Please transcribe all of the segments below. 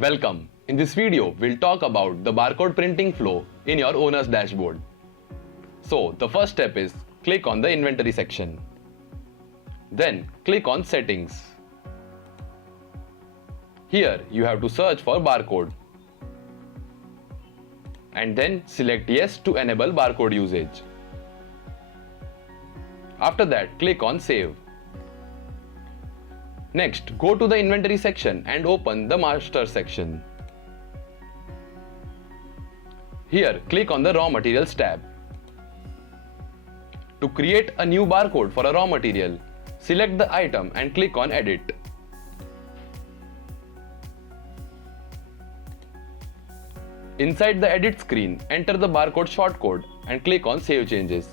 Welcome. In this video, we'll talk about the barcode printing flow in your owner's dashboard. So, the first step is click on the inventory section. Then click on settings. Here you have to search for barcode. And then select yes to enable barcode usage. After that, click on save. Next, go to the inventory section and open the master section. Here, click on the raw materials tab. To create a new barcode for a raw material, select the item and click on edit. Inside the edit screen, enter the barcode shortcode and click on save changes.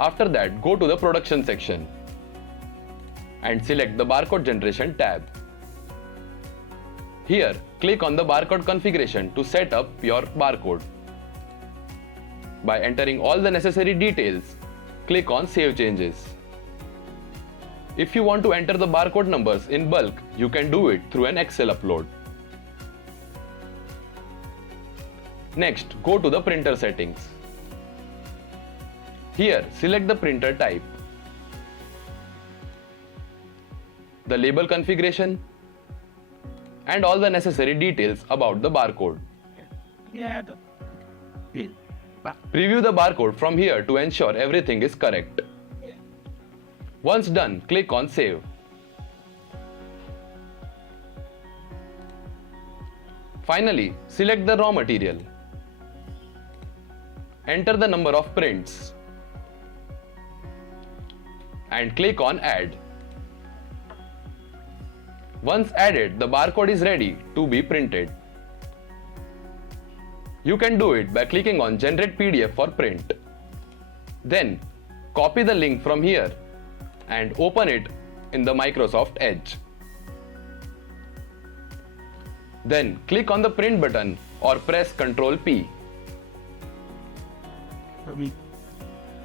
After that, go to the production section and select the barcode generation tab. Here, click on the barcode configuration to set up your barcode. By entering all the necessary details, click on save changes. If you want to enter the barcode numbers in bulk, you can do it through an Excel upload. Next, go to the printer settings. Here, select the printer type, the label configuration, and all the necessary details about the barcode. Preview the barcode from here to ensure everything is correct. Once done, click on save. Finally, select the raw material. Enter the number of prints and click on add. Once added, the barcode is ready to be printed. You can do it by clicking on generate PDF for print. Then copy the link from here and open it in the Microsoft Edge. Then click on the print button or press Ctrl P.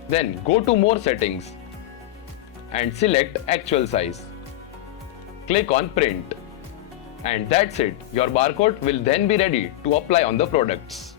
Then go to more settings and select actual size. Click on print. And that's it. Your barcode will then be ready to apply on the products.